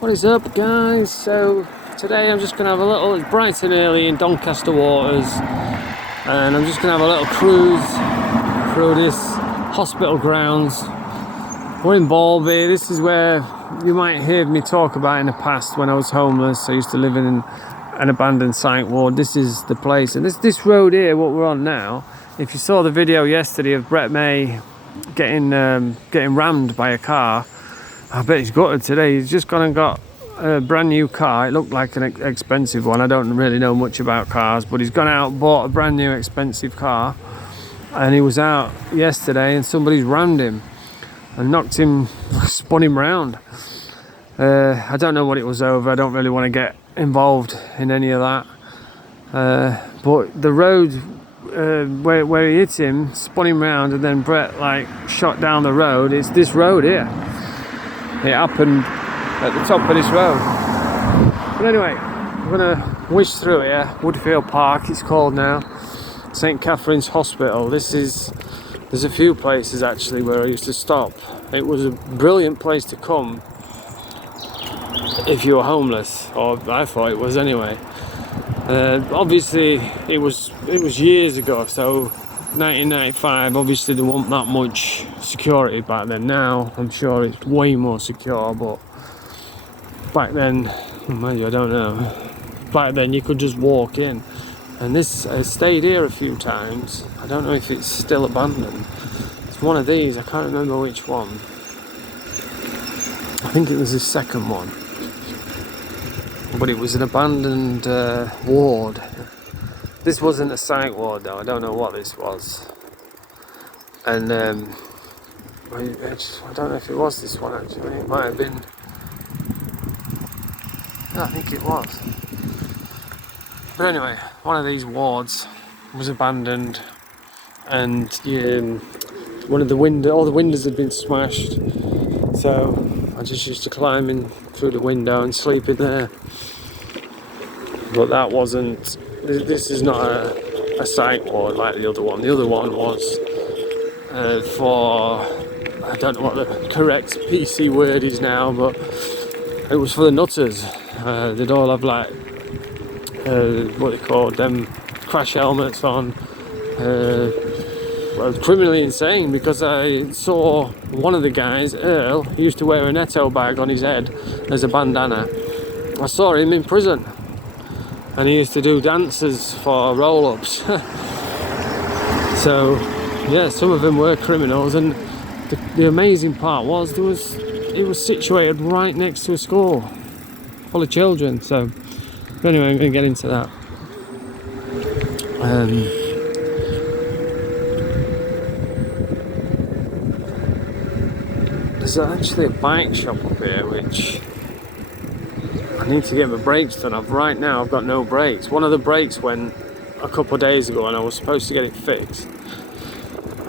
What is up, guys? So today I'm just going to have a little, it's bright and early in Doncaster waters, and I'm just going to have a little cruise through this hospital grounds. We're in Balby. This is where you might hear me talk about in the past when I was homeless. I used to live in an abandoned psych ward. This is the place, and this road here, what we're on now, if you saw the video yesterday of Brett May getting rammed by a car, I bet he's gutted today. He's just gone and got a brand new car. It looked like an expensive one. I don't really know much about cars, but he's gone out and bought a brand new expensive car, and he was out yesterday and somebody's rammed him and knocked him, spun him round. I don't know what it was over. I don't really want to get involved in any of that, but the road where he hit him spun him round, and then Brett shot down the road. It's this road here. It happened at the top of this road. But anyway, I'm gonna whiz through here. Woodfield Park it's called now. St Catherine's Hospital. There's a few places actually where I used to stop. It was a brilliant place to come if you were homeless, or I thought it was anyway. Obviously it was years ago, so 1995, obviously there wasn't that much security back then. Now I'm sure it's way more secure, but back then, maybe, I don't know, back then you could just walk in. And this, I stayed here a few times. I don't know if it's still abandoned. It's one of these, I can't remember which one. I think it was the second one, but it was an abandoned ward. This wasn't a psych ward though. I don't know what this was. And I don't know if it was this one actually. It might have been. No, I think it was. But anyway, one of these wards was abandoned, and all the windows had been smashed. So I just used to climb in through the window and sleep in there. But that wasn't. This is not a psych ward like the other one. The other one was for, I don't know what the correct PC word is now, but it was for the nutters. They'd all have what they called them, crash helmets on. Well, criminally insane, because I saw one of the guys, Earl, he used to wear a netto bag on his head as a bandana. I saw him in prison. And he used to do dances for roll-ups. So, yeah, some of them were criminals, and the amazing part was it was situated right next to a school full of children. So, anyway, I'm going to get into that. There's actually a bike shop up here, which I need to get my brakes done. Right now I've got no brakes. One of the brakes went a couple of days ago and I was supposed to get it fixed.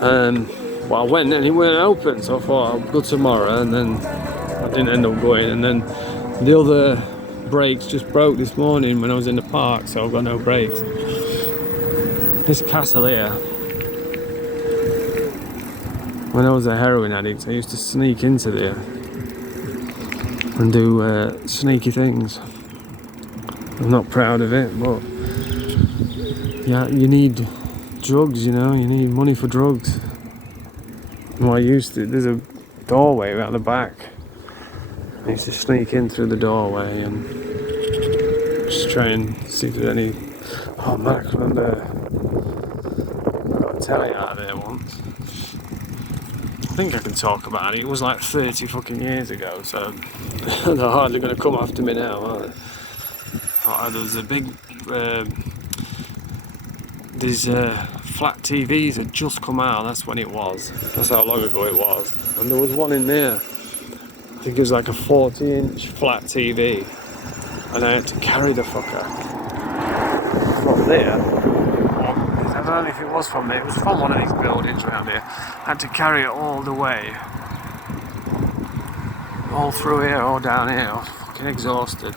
Well, I went and it weren't open, so I thought I'll go tomorrow, and then I didn't end up going. And then the other brakes just broke this morning when I was in the park, so I've got no brakes. This castle here, when I was a heroin addict, I used to sneak into there and do sneaky things. I'm not proud of it, but yeah, you need drugs, you know, you need money for drugs. Well, there's a doorway out the back. I used to sneak in through the doorway and just try and see if there's any. Oh man, I can remember I got a telly out of there once. I think I can talk about it. It was like 30 fucking years ago, so they're hardly going to come after me now, are they? There's a big. These flat TVs had just come out. That's when it was. That's how long ago it was. And there was one in there. I think it was like a 40-inch flat TV, and I had to carry the fucker from there. I don't know if it was from there. It was from one of these buildings around here. I had to carry it all the way, all through here, all down here. I was fucking exhausted.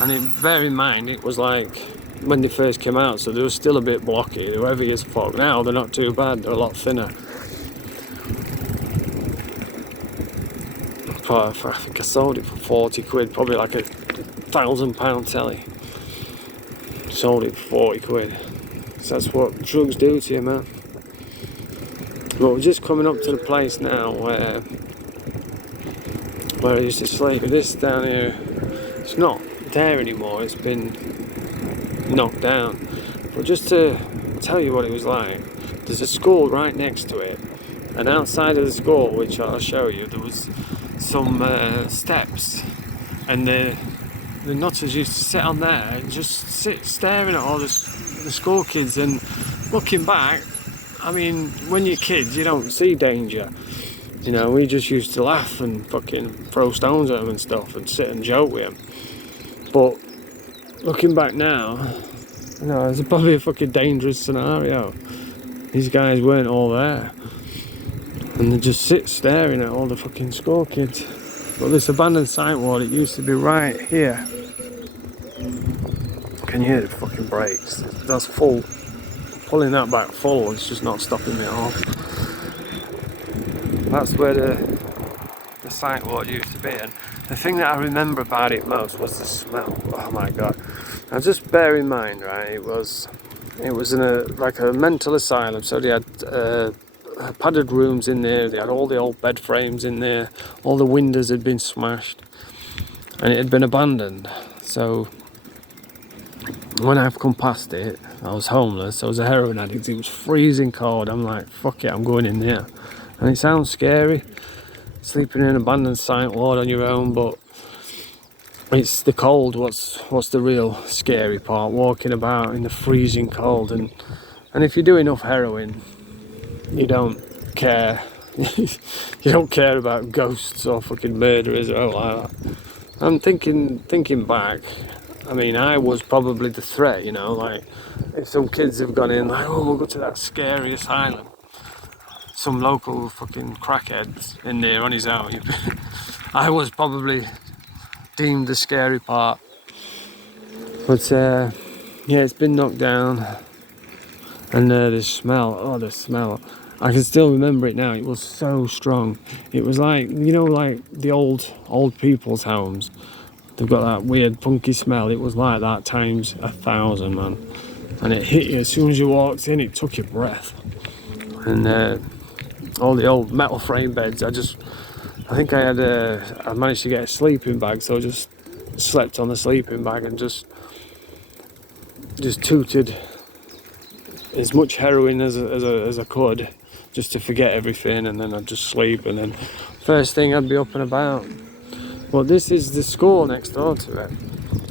And bear in mind, it was like when they first came out, so they were still a bit blocky. They were heavy as fuck. Now they're not too bad. They're a lot thinner. I think I sold it for 40 quid, probably like a £1,000 telly. Sold it for 40 quid. So that's what drugs do to you, man. But we're just coming up to the place now where I used to sleep. This down here, it's not there anymore, it's been knocked down. But just to tell you what it was like, there's a school right next to it, and outside of the school, which I'll show you, there was some steps, and the nutters used to sit on there and just sit staring at all the school kids. And looking back, I mean, when you're kids, you don't see danger. You know, we just used to laugh and fucking throw stones at them and stuff and sit and joke with them. But looking back now, you know, it's probably a fucking dangerous scenario. These guys weren't all there. And they just sit staring at all the fucking school kids. But this abandoned site ward, it used to be right here. Can you hear the fucking brakes? That's full. Pulling that back full, it's just not stopping me at all. That's where the site ward used to be, and the thing that I remember about it most was the smell. Oh my god! Now just bear in mind, right? It was in like a mental asylum, so they had padded rooms in there. They had all the old bed frames in there. All the windows had been smashed, and it had been abandoned. So when I've come past it, I was homeless. I was a heroin addict. It was freezing cold. I'm like, fuck it, I'm going in there. And it sounds scary, sleeping in an abandoned site ward on your own, but it's the cold. What's the real scary part? Walking about in the freezing cold, and if you do enough heroin, you don't care. You don't care about ghosts or fucking murderers or all like that. I'm thinking back. I mean, I was probably the threat, you know, like if some kids have gone in like, oh, we'll go to that scary asylum. Some local fucking crackheads in there on his own. I was probably deemed the scary part. But yeah, it's been knocked down. And the smell. I can still remember it now. It was so strong. It was like, you know, like the old people's homes. They've got that weird punky smell. It was like that times 1,000, man. And it hit you as soon as you walked in. It took your breath. And all the old metal frame beds. I think I managed to get a sleeping bag, so I just slept on the sleeping bag and just tooted as much heroin as I could, just to forget everything, and then I'd just sleep, and then first thing I'd be up and about. Well, this is the school next door to it,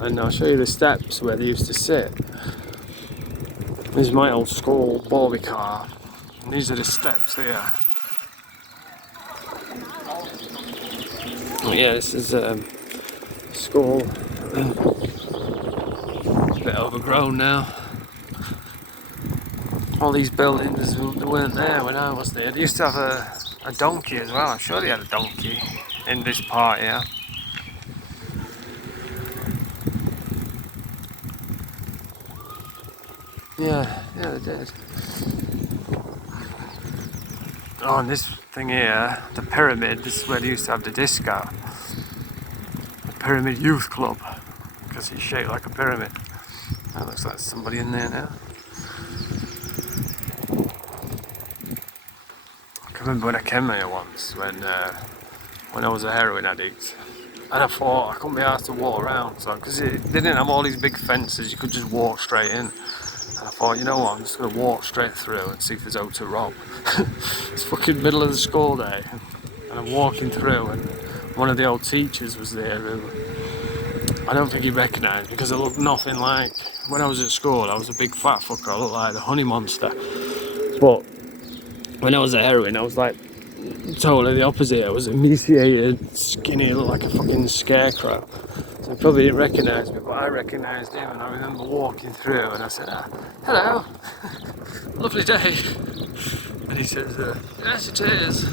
and I'll show you the steps where they used to sit. This is my old school Bobby car, and these are the steps here. Oh, yeah, this is school. It's a bit overgrown now. All these buildings, they weren't there when I was there. They used to have a donkey as well. I'm sure they had a donkey in this part here. Yeah, they did. Oh, and this thing here, the pyramid, this is where they used to have the disco. The Pyramid Youth Club, because it's shaped like a pyramid. That looks like somebody in there now. I can remember when I came here once, when I was a heroin addict, and I thought I couldn't be asked to walk around, so because they didn't have all these big fences, you could just walk straight in. And I thought, you know what, I'm just going to walk straight through and see if there's out to rob. It's fucking middle of the school day, and I'm walking through, and one of the old teachers was there who I don't think he recognised me, because I looked nothing like, when I was at school I was a big fat fucker, I looked like the honey monster. But when I was at heroin, I was like totally the opposite. I was emaciated, skinny, looked like a fucking scarecrow. So he probably didn't recognise me, but I recognised him, and I remember walking through and I said, hello, lovely day. And he says, yes it is.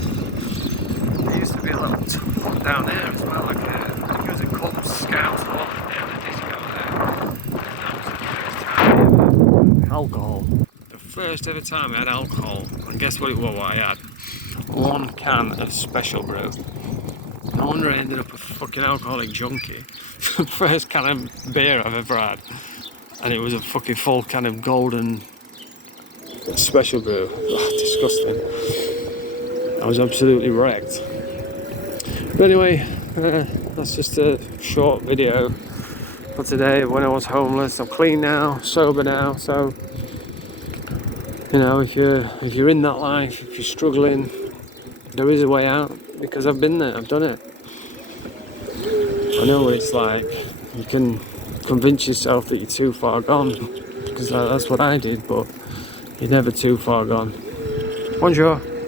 There used to be a little pub down there as well, like I think it was a Cub Scout or a disco there. Alcohol. The first ever time I had alcohol, and guess what it was what I had? 1 can of special brew. No wonder I ended up a fucking alcoholic junkie. First can of beer I've ever had, and it was a fucking full can of golden special brew. Oh, disgusting. I was absolutely wrecked. But anyway, that's just a short video for today when I was homeless. I'm clean now, sober now, so you know, if you're in that life, if you're struggling, there is a way out, because I've been there, I've done it. I know what it's like. You can convince yourself that you're too far gone, because that's what I did, but you're never too far gone. Bonjour.